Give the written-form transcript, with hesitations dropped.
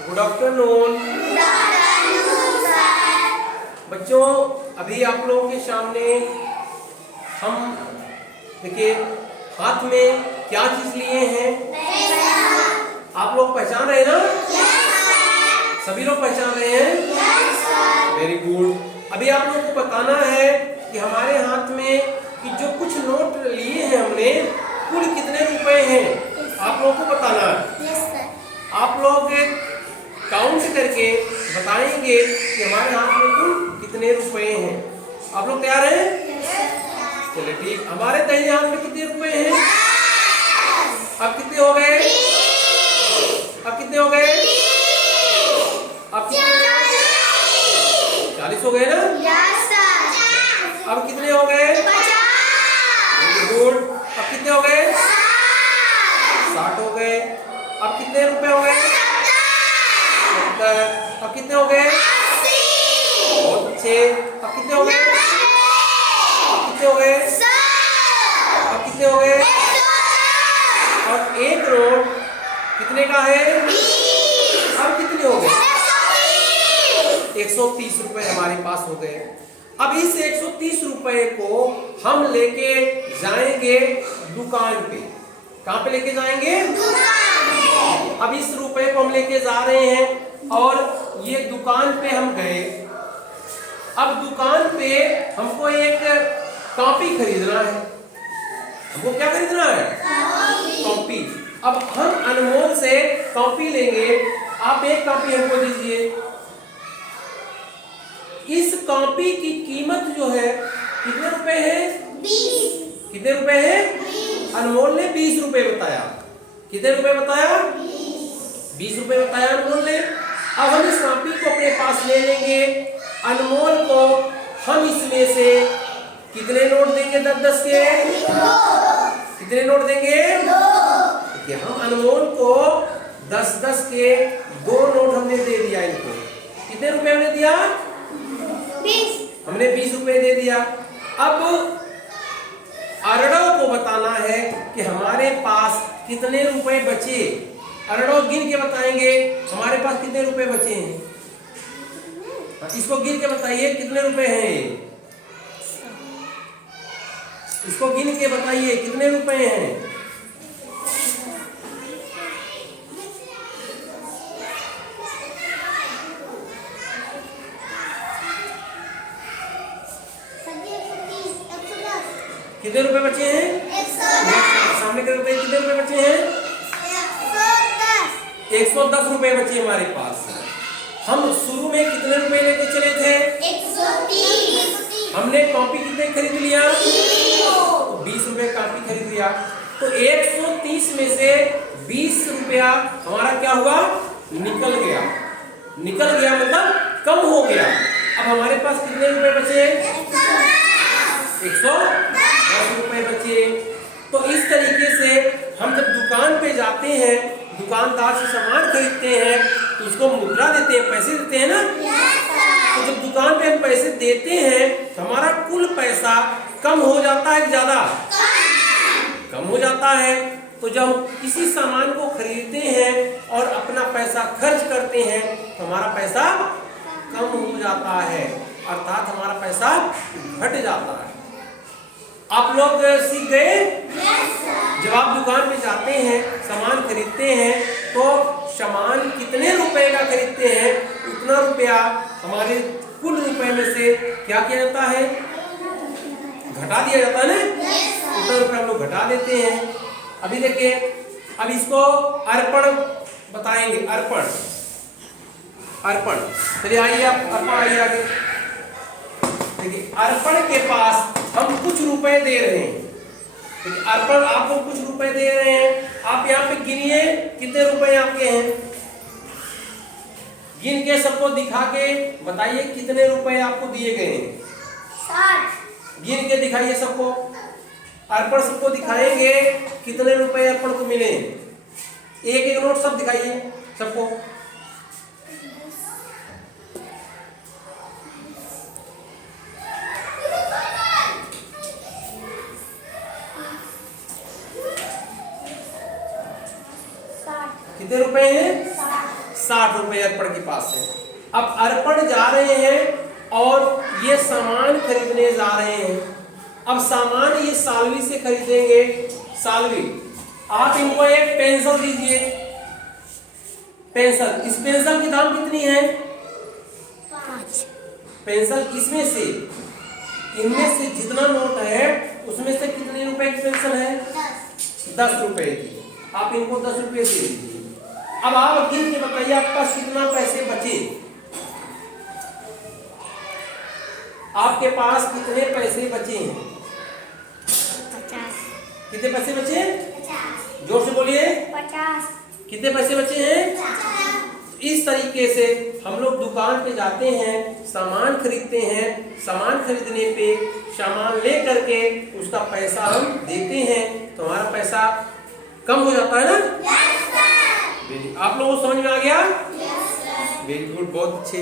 Good afternoon बच्चों। अभी आप लोगों के सामने हम देखिए हाथ में क्या चीज लिए हैं। आप लोग पहचान रहे हैं ना? सभी लोग पहचान रहे हैं? Very good. अभी आप लोगों को बताना है कि हमारे हाथ में कि जो कुछ नोट लिए हैं हमने कुल कितने रुपए हैं, आप लोगों को बताना है। आप लोग काउंट करके बताएंगे कि हमारे हाथ में कुल कितने रुपए हैं। आप लोग तैयार हैं? चलिए ठीक। हमारे दाहिने हाथ में कितने रुपए हैं? अब कितने हो गए? अब कितने हो गए? अब कितने हो गए? 40 हो गए ना? अब कितने हो गए? गुड। अब कितने हो गए? 60 हो गए। अब कितने रुपए हो गए? 70। अब कितने हो गए? 80। बहुत अच्छे। अब कितने हो गए? अब कितने हो गए? अब कितने हो गए? और एक नोट कितने का है? अब कितने हो गए? 130 रुपए हमारे पास हो गए। अब इस 130 रुपए को हम लेके जाएंगे दुकान पे। कहाँ पे लेके जाएंगे? अब इस रुपए को हम लेके जा रहे हैं और ये दुकान पे हम गए। अब दुकान पे हमको एक कॉपी खरीदना है। हमको क्या खरीदना है? कॉपी। अब हम अनमोल से कॉपी लेंगे। आप एक कॉपी हमको दीजिए। इस कॉपी की कीमत जो है कितने रुपए है? 20। कितने रुपए है? अनमोल ने 20 रुपए बताया। कितने रुपए बताया? 20 रुपए बताया अनमोल ने। अब हम इस कॉपी को अपने पास ले लेंगे। अनमोल को हम इसमें से कितने नोट देंगे? 10-10 के। कितने नोट देंगे? देखिए हम अनमोल को 10-10 के 2 नोट हमने दे दिया इनको। कितने रुपए हमने दिया? 20। हमने 20 रुपए दे दिया। अब अरड़ों को बताना है कि हमारे पास कितने रुपए बचे। अरड़ों गिन के बताएंगे हमारे पास कितने रुपए बचे हैं। इसको गिन के बताइए कितने रुपए हैं। इसको गिन के बताइए कितने रुपए हैं। कितने रुपए बचे हैं? सामने के रुपए कितने रुपए बचे हैं? 110 रुपए बचे हमारे पास। हम शुरू में कितने रुपए लेके चले थे? 130। हमने कॉपी कितने खरीद लिया? 20 रुपए कॉपी खरीद लिया। तो 130 में से 20 रुपया हमारा क्या हुआ? निकल गया। निकल गया मतलब कम हो गया। अब हमारे पास कितने रुपए बचे? 110 रुपए बचे। तो इस तरीके से हम जब दुकान पे जाते हैं, दुकानदार से सामान खरीदते हैं तो उसको मुद्रा देते हैं, पैसे देते हैं ना। तो जब दुकान पे हम पैसे देते हैं तो हमारा कुल पैसा कम हो जाता है कि ज्यादा? कम हो जाता है। तो जब किसी सामान को खरीदते हैं और अपना पैसा खर्च करते हैं तो हमारा पैसा कम हो जाता है, अर्थात हमारा पैसा घट जाता है। आप लोग सीख गए? जब आप दुकान पे जाते हैं, सामान खरीदते हैं तो सामान कितने रुपए का खरीदते हैं उतना रुपया हमारे कुल रुपए में से क्या किया जाता है? घटा दिया जाता है ना। उतना रुपया हम लोग घटा देते हैं। अभी देखिए, अब इसको अर्पण बताएंगे। अर्पण अर्पण चलिए आइए आप अर्पण आइए आगे। देखिए अर्पण के पास हम कुछ रुपए दे रहे हैं। अर्पण आपको कुछ रुपए दे रहे हैं। आप यहाँ पे गिनिए कितने रुपए आपके हैं। गिन के सबको दिखा के बताइए कितने रुपए आपको दिए गए हैं। 60। गिन के दिखाइए सबको। अर्पण सबको दिखाएंगे कितने रुपए अर्पण को मिले। एक एक नोट सब दिखाइए सबको। कितने रुपए हैं? 60 रुपए अर्पण के पास है। अब अर्पण जा रहे हैं और ये सामान खरीदने जा रहे हैं। अब सामान ये सालवी से खरीदेंगे। सालवी, आप इनको एक पेंसिल दीजिए। पेंसिल, इस पेंसिल की दाम कितनी है? 5। पेंसिल इसमें से, इनमें से जितना नोट है उसमें से कितने रुपए की पेंसिल है? 10 रुपए की। आप इनको 10 रुपए दे दीजिए। अब आप गिन के बताइए आपके पास कितना पैसे बचे? आपके पास कितने पैसे बचे हैं? 50। कितने पैसे बचे? 50। जोर से बोलिए। 50। कितने पैसे बचे हैं? इस तरीके से हम लोग दुकान पे जाते हैं, सामान खरीदते हैं, सामान खरीदने पे सामान ले करके उसका पैसा हम देते हैं तो हमारा पैसा कम हो जाता है ना? Yes sir. आप लोगों को समझ में आ गया? Yes sir. वेरी गुड, बहुत अच्छे।